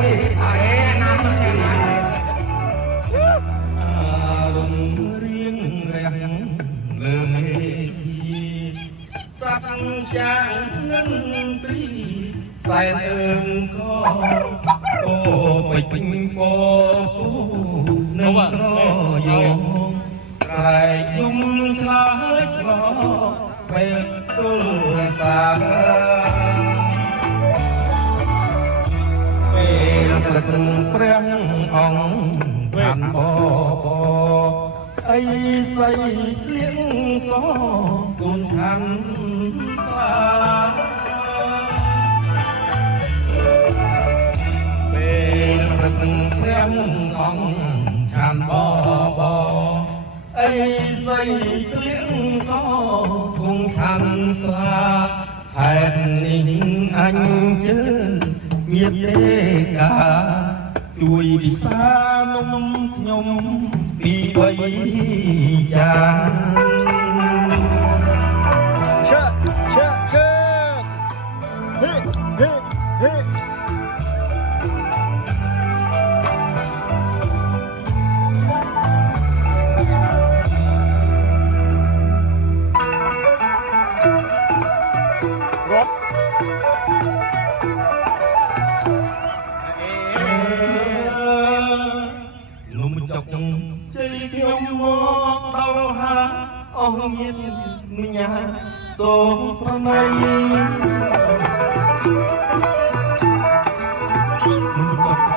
មេអេណាមទីរំរៀងរះលើមេសត្វចានឹងព្រីសែនអើងក៏អូពេញពោនឹងត្រយងក្រែកយំឆ្លើយឆ្លោពេលទុលសាពេលព្រឹកព្រះអង្គឆាន់បបអីស័យស្លៀងសគូនឆាន់សាពេលព្រឹកព្រះអង្គឆាន់បបអីស័យស្លៀងសគូនឆាន់សាហេតុនេះអញជើងញាតិទេកាជួយវិសានំខ្ញុំពីបីចាឈើហេហេហេជ័យខ្ញុំមកដល់ហាអស់ញាតិមិញសូមប្រណី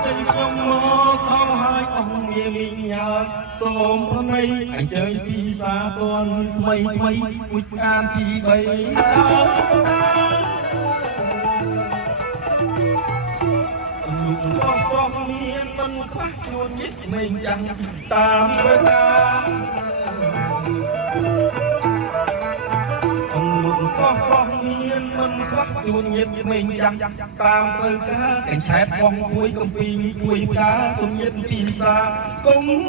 ជ័យខ្ញុំមកដល់ហើយអស់ញាតិមិញសូមប្រណីអញ្ជើញពីសាទនថ្មីមួយអានទី3មានមិនខ្វះជួនយិតមិនយ៉ាងតាមទៅតាមអង្គលោកសោះមានមិនខ្វះជួនយិតមិនយ៉ាងតាមទៅការកញ្ឆែតបងពួយកំពីពួយផ្កាទុំយិតពីសាគុំងង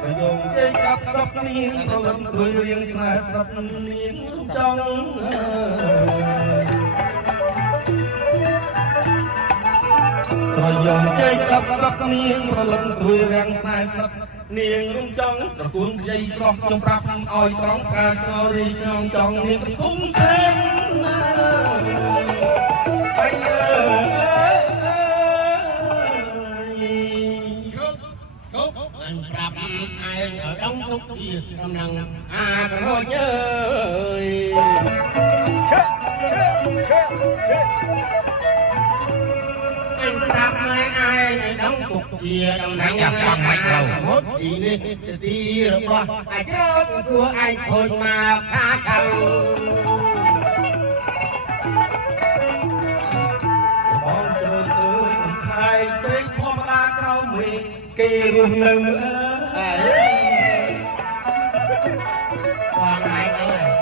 ប្រយងជ័យកាប់សពនាងរលឹមរួយរៀងស្នេហ៍សពនាងចង់ប្រយងជ័យកាប់សពនាងរលឹមរួយរៀងស្នេហ៍សពនាងរំចង់ត្រកូលខ្ចីស្រស់ខ្ញុំប្រាប់ឲ្យត្រង់ការស្នើរីខ្ញុំចង់នាងគុំខេងណាអីអញប្រាប់ឯងឲ្យដឹងទុកជាកំណឹងអាក្រោចអើយអញប្រាប់ឯងឲ្យដឹងទុកជាកំណឹងអាក្រោចមិនទៅមុតទីនេះទីរបស់អាចរត់គួរឯងខូចមកខាចៅបងជួយអើយមិនខាយពេកធម្មតាក្រោមមេគេរស់នៅអើយបងឯងអើយ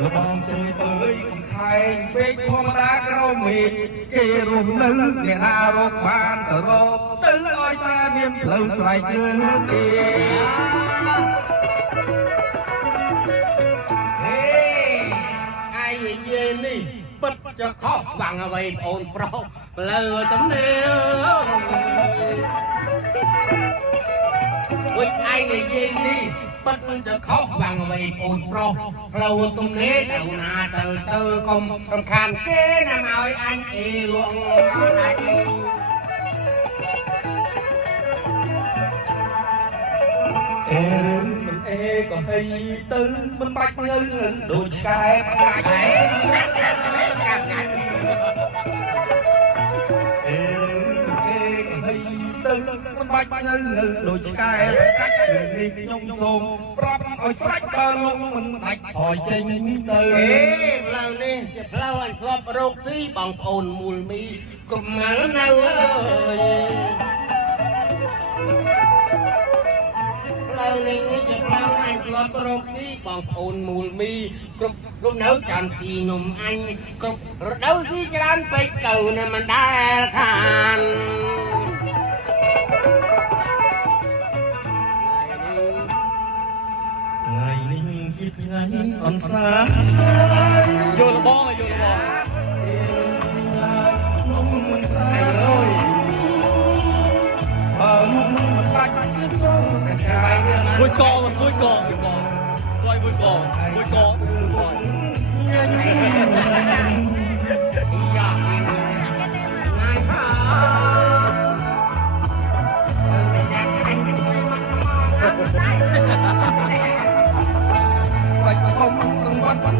លបងជួយអើយមិនខាយពេកធម្មតាក្រោមមេគេរស់នៅអ្នកណារកបានទៅរកទៅឲ្យតែមានផ្លូវស្រែកជើងទេឯងនិយាយនេះពិតจะខុសបាំងអ្វីបងអូនប្រុសលើតំនេអុយឯងនិយាយនេះពិតจะខុសបាំងអ្វីបងអូនប្រុសផ្លូវទំនេរទៅណាទៅកុំរំខានគេណាមកឲ្យអញអេលក់អញអេមិនអេក៏ហីទៅមិនបាច់ងើដូចឆ្កែផ្កាយអេក៏ហីទៅមិនបាច់ងើដូចឆ្កែកាច់នេះខ្ញុំសូមប្រាប់ឲ្យស្រេចបើលោកមិនដាច់ថយចេញទៅអេផ្លូវនេះជាផ្លូវអញធ្លាប់រកស៊ីបងប្អូនមូលមីកុំមកនៅអើយផ្លូវនេះជាផ្លូវអញធ្លាប់រកស៊ីបងប្អូនមូលមីគ្រប់នៅចាំស៊ីនំអញគ្រប់រដូវស៊ីច្រើនពេកទៅណាមិនដែលខានថ្ងៃនេះគិត ไงอ่อนสา โยนระบองโยนระบอง น้องมันสา ไอ้เลย น้องมันตัดคือส่งแต่ใจ ไปเรื่องมัน บุยกองบุยกองบุยกองซอยบุยกองบุยกองซอย อยากกินนายพ่อ ใส่กระทงสังวัดวัน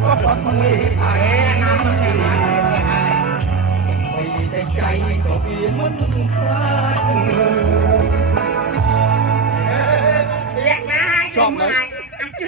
ไม่ตาย น้ำมันจะมา ไม่ได้ใจก็เพียงมันคลาย เรียกนะให้ชมไงอันจุ